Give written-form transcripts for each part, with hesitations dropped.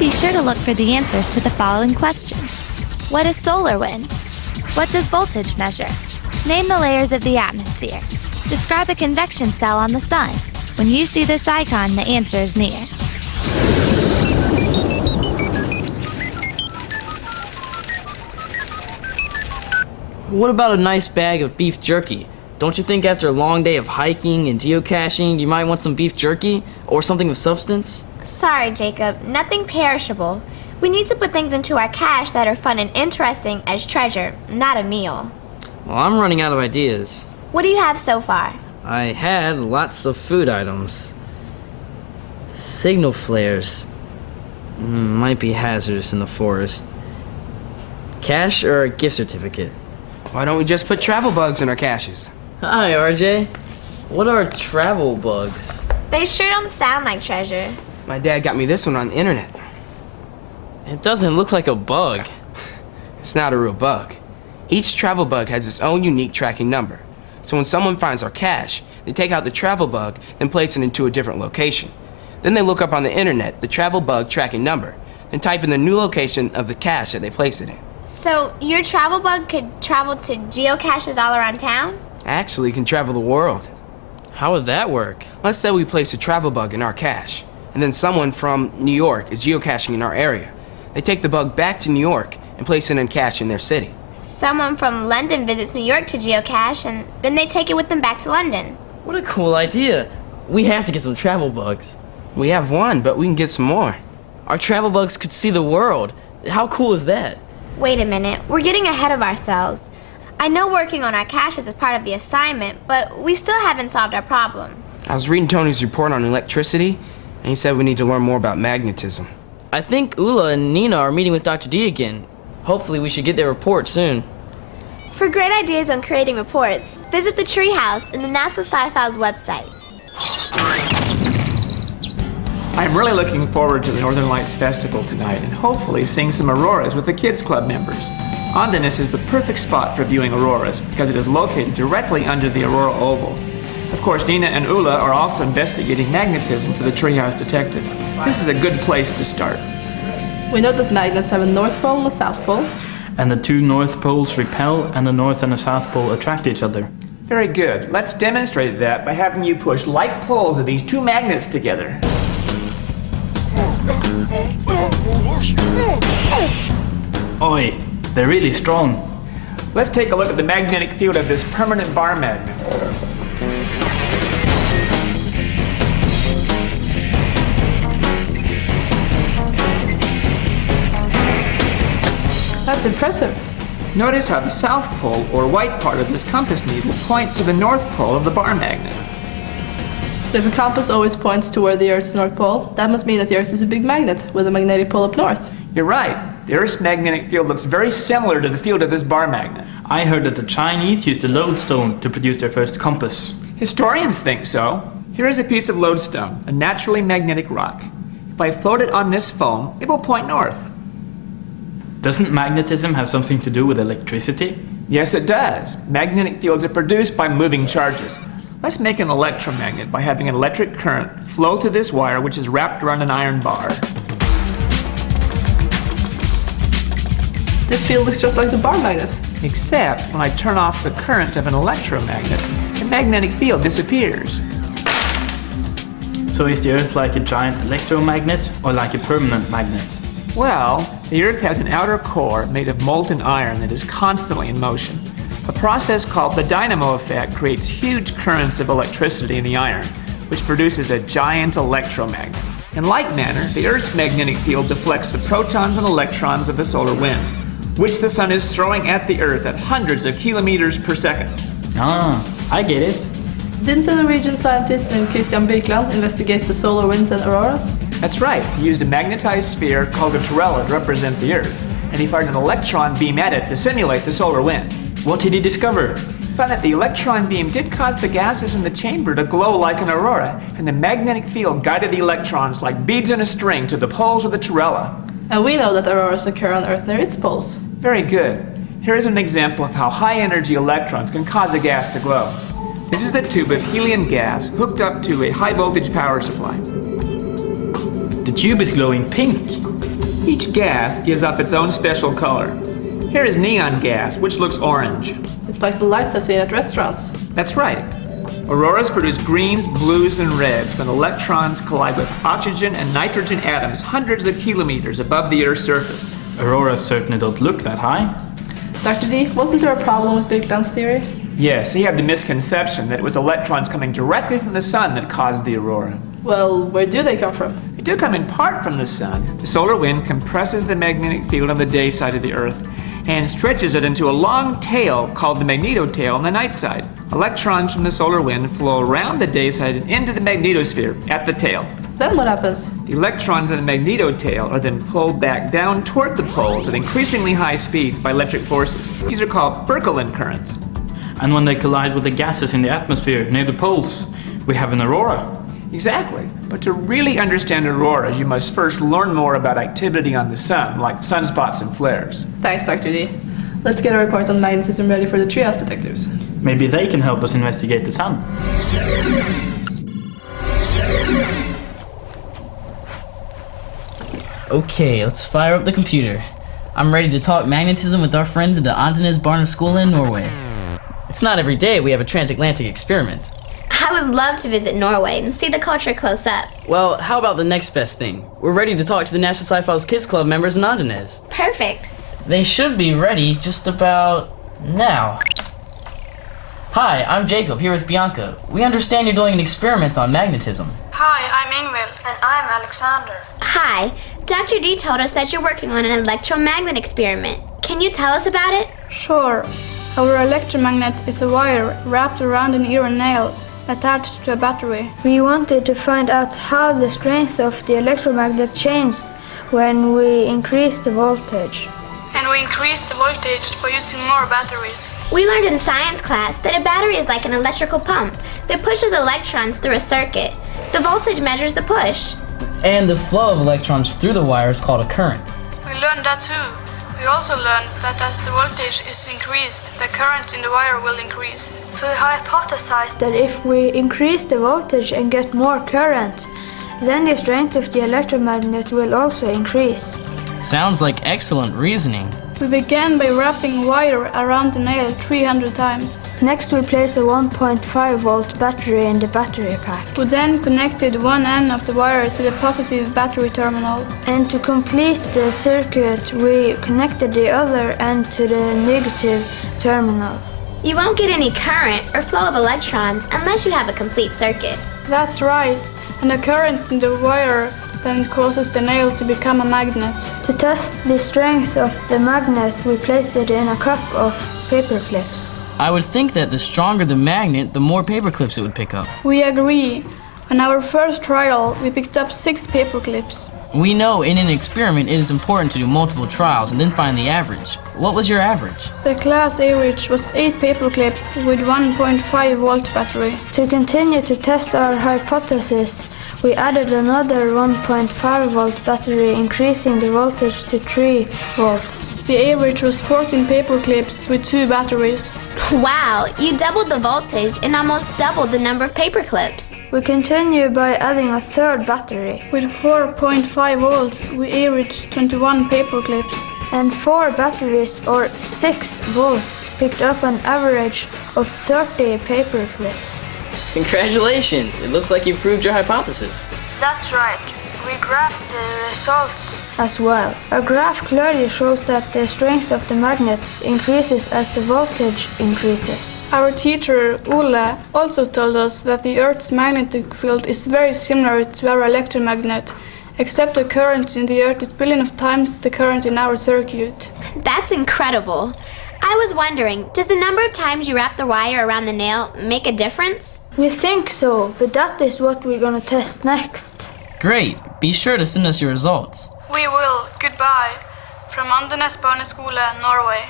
Be sure to look for the answers to the following questions. What is solar wind? What does voltage measure? Name the layers of the atmosphere. Describe a convection cell on the sun. When you see this icon, the answer is near. What about a nice bag of beef jerky? Don't you think after a long day of hiking and geocaching, you might want some beef jerky or something of substance? Sorry, Jacob. Nothing perishable. We need to put things into our cache that are fun and interesting as treasure, not a meal. Well, I'm running out of ideas. What do you have so far? I had lots of food items. Signal flares. Might be hazardous in the forest. Cash or a gift certificate? Why don't we just put travel bugs in our caches? Hi, RJ. What are travel bugs? They sure don't sound like treasure. My dad got me this one on the internet. It doesn't look like a bug. It's not a real bug. Each travel bug has its own unique tracking number. So when someone finds our cache, they take out the travel bug and place it into a different location. Then they look up on the internet the travel bug tracking number and type in the new location of the cache that they place it in. So your travel bug could travel to geocaches all around town? Actually, it can travel the world. How would that work? Let's say we place a travel bug in our cache, and then someone from New York is geocaching in our area. They take the bug back to New York and place it in a cache in their city. Someone from London visits New York to geocache, and then they take it with them back to London. What a cool idea. We have to get some travel bugs. We have one, but we can get some more. Our travel bugs could see the world. How cool is that? Wait a minute, we're getting ahead of ourselves. I know working on our caches is part of the assignment, but we still haven't solved our problem. I was reading Tony's report on electricity, and he said we need to learn more about magnetism. I think Ula and Nina are meeting with Dr. D again. Hopefully we should get their report soon. For great ideas on creating reports, visit the Treehouse in the NASA SCI Files website. I'm really looking forward to the Northern Lights Festival tonight and hopefully seeing some auroras with the Kids Club members. Ondeness is the perfect spot for viewing auroras because it is located directly under the aurora oval. Of course, Nina and Ula are also investigating magnetism for the Treehouse detectives. This is a good place to start. We know that magnets have a north pole and a south pole. And the two north poles repel and the north and the south pole attract each other. Very good. Let's demonstrate that by having you push like poles of these two magnets together. Oi, they're really strong. Let's take a look at the magnetic field of this permanent bar magnet. That's impressive. Notice how the south pole, or white part of this compass needle, points to the north pole of the bar magnet. So if a compass always points to where the Earth's north pole, that must mean that the Earth is a big magnet with a magnetic pole up north. You're right. The Earth's magnetic field looks very similar to the field of this bar magnet. I heard that the Chinese used the lodestone to produce their first compass. Historians think so. Here is a piece of lodestone, a naturally magnetic rock. If I float it on this foam, it will point north. Doesn't magnetism have something to do with electricity? Yes, it does. Magnetic fields are produced by moving charges. Let's make an electromagnet by having an electric current flow through this wire which is wrapped around an iron bar. This field looks just like the bar magnet. Except when I turn off the current of an electromagnet, the magnetic field disappears. So is the Earth like a giant electromagnet or like a permanent magnet? Well, the Earth has an outer core made of molten iron that is constantly in motion. A process called the dynamo effect creates huge currents of electricity in the iron, which produces a giant electromagnet. In like manner, the Earth's magnetic field deflects the protons and electrons of the solar wind, which the sun is throwing at the Earth at hundreds of kilometers per second. Ah, I get it. Didn't a Norwegian scientist named Christian Birkeland investigate the solar winds and auroras? That's right. He used a magnetized sphere called a torella to represent the Earth, and he fired an electron beam at it to simulate the solar wind. What did he discover? He found that the electron beam did cause the gases in the chamber to glow like an aurora, and the magnetic field guided the electrons like beads in a string to the poles of the torella. And we know that auroras occur on Earth near its poles. Very good. Here is an example of how high-energy electrons can cause a gas to glow. This is the tube of helium gas hooked up to a high-voltage power supply. The tube is glowing pink. Each gas gives off its own special color. Here is neon gas, which looks orange. It's like the lights I've seen at restaurants. That's right. Auroras produce greens, blues, and reds when electrons collide with oxygen and nitrogen atoms hundreds of kilometers above the Earth's surface. Auroras certainly don't look that high. Dr. D, wasn't there a problem with Big Bang's theory? Yes, he had the misconception that it was electrons coming directly from the sun that caused the aurora. Well, where do they come from? They do come in part from the sun. The solar wind compresses the magnetic field on the day side of the Earth and stretches it into a long tail called the magnetotail on the night side. Electrons from the solar wind flow around the day side and into the magnetosphere at the tail. Then what happens? The electrons in the magnetotail are then pulled back down toward the poles at increasingly high speeds by electric forces. These are called Birkeland currents. And when they collide with the gases in the atmosphere near the poles, we have an aurora. Exactly. But to really understand auroras, you must first learn more about activity on the sun, like sunspots and flares. Thanks, Dr. D. Let's get a report on magnetism ready for the treehouse detectives. Maybe they can help us investigate the sun. Okay, let's fire up the computer. I'm ready to talk magnetism with our friends at the Andenes Barneskolen in Norway. It's not every day we have a transatlantic experiment. I would love to visit Norway and see the culture close up. Well, how about the next best thing? We're ready to talk to the National SCI Files Kids Club members in Andenes. Perfect. They should be ready just about now. Hi, I'm Jacob, here with Bianca. We understand you're doing an experiment on magnetism. Hi, I'm Ingvild. And I'm Alexander. Hi. Dr. D told us that you're working on an electromagnet experiment. Can you tell us about it? Sure. Our electromagnet is a wire wrapped around an ear and nail attached to a battery. We wanted to find out how the strength of the electromagnet changes when we increase the voltage. And we increase the voltage by using more batteries. We learned in science class that a battery is like an electrical pump that pushes electrons through a circuit. The voltage measures the push. And the flow of electrons through the wire is called a current. We learned that too. We also learned that as the voltage is increased, the current in the wire will increase. So we hypothesized that if we increase the voltage and get more current, then the strength of the electromagnet will also increase. Sounds like excellent reasoning. We began by wrapping wire around the nail 300 times. Next we placed a 1.5 volt battery in the battery pack. We then connected one end of the wire to the positive battery terminal. And to complete the circuit, we connected the other end to the negative terminal. You won't get any current or flow of electrons unless you have a complete circuit. That's right. And the current in the wire then causes the nail to become a magnet. To test the strength of the magnet, we placed it in a cup of paper clips. I would think that the stronger the magnet, the more paper clips it would pick up. We agree. On our first trial, we picked up 6 paper clips. We know in an experiment it is important to do multiple trials and then find the average. What was your average? The class average was 8 paper clips with 1.5 volt battery. To continue to test our hypothesis, we added another 1.5 volt battery, increasing the voltage to 3 volts. The average was 14 paper clips with 2 batteries. Wow, you doubled the voltage and almost doubled the number of paper clips. We continue by adding a third battery. With 4.5 volts, we averaged 21 paper clips. And 4 batteries, or 6 volts, picked up an average of 30 paper clips. Congratulations! It looks like you proved your hypothesis. That's right. We graphed the results as well. A graph clearly shows that the strength of the magnet increases as the voltage increases. Our teacher, Ole, also told us that the Earth's magnetic field is very similar to our electromagnet, except the current in the Earth is billion of times the current in our circuit. That's incredible. I was wondering, does the number of times you wrap the wire around the nail make a difference? We think so, but that is what we're going to test next. Great. Be sure to send us your results. We will. Goodbye. From Andenes Barneskolen, Norway.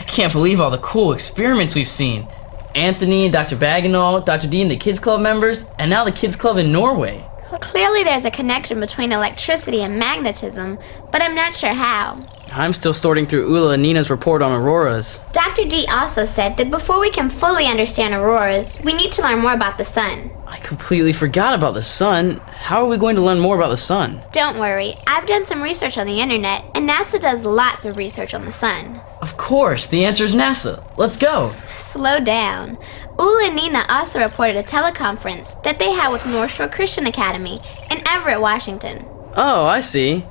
I can't believe all the cool experiments we've seen. Anthony and Dr. Bagenal, Dr. D and the Kids Club members, and now the Kids Club in Norway. Clearly there's a connection between electricity and magnetism, but I'm not sure how. I'm still sorting through Ula and Nina's report on auroras. Dr. D also said that before we can fully understand auroras, we need to learn more about the sun. I completely forgot about the sun. How are we going to learn more about the sun? Don't worry, I've done some research on the internet, and NASA does lots of research on the sun. Of course, the answer is NASA. Let's go. Slow down. Ula and Nina also reported a teleconference that they had with North Shore Christian Academy in Everett, Washington. Oh, I see.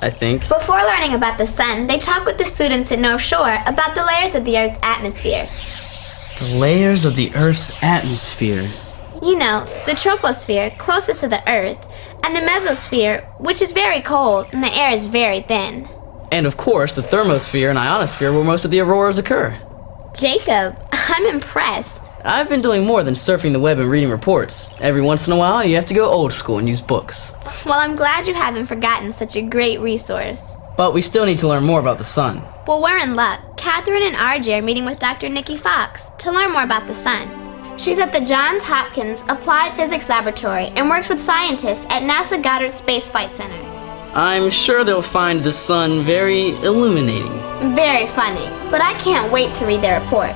I think. Before learning about the sun, they talked with the students at North Shore about the layers of the Earth's atmosphere. The layers of the Earth's atmosphere. You know, the troposphere, closest to the Earth, and the mesosphere, which is very cold and the air is very thin. And of course, the thermosphere and ionosphere where most of the auroras occur. Jacob, I'm impressed. I've been doing more than surfing the web and reading reports. Every once in a while, you have to go old school and use books. Well, I'm glad you haven't forgotten such a great resource. But we still need to learn more about the sun. Well, we're in luck. Catherine and RJ are meeting with Dr. Nikki Fox to learn more about the sun. She's at the Johns Hopkins Applied Physics Laboratory and works with scientists at NASA Goddard Space Flight Center. I'm sure they'll find the sun very illuminating. Very funny, but I can't wait to read their report.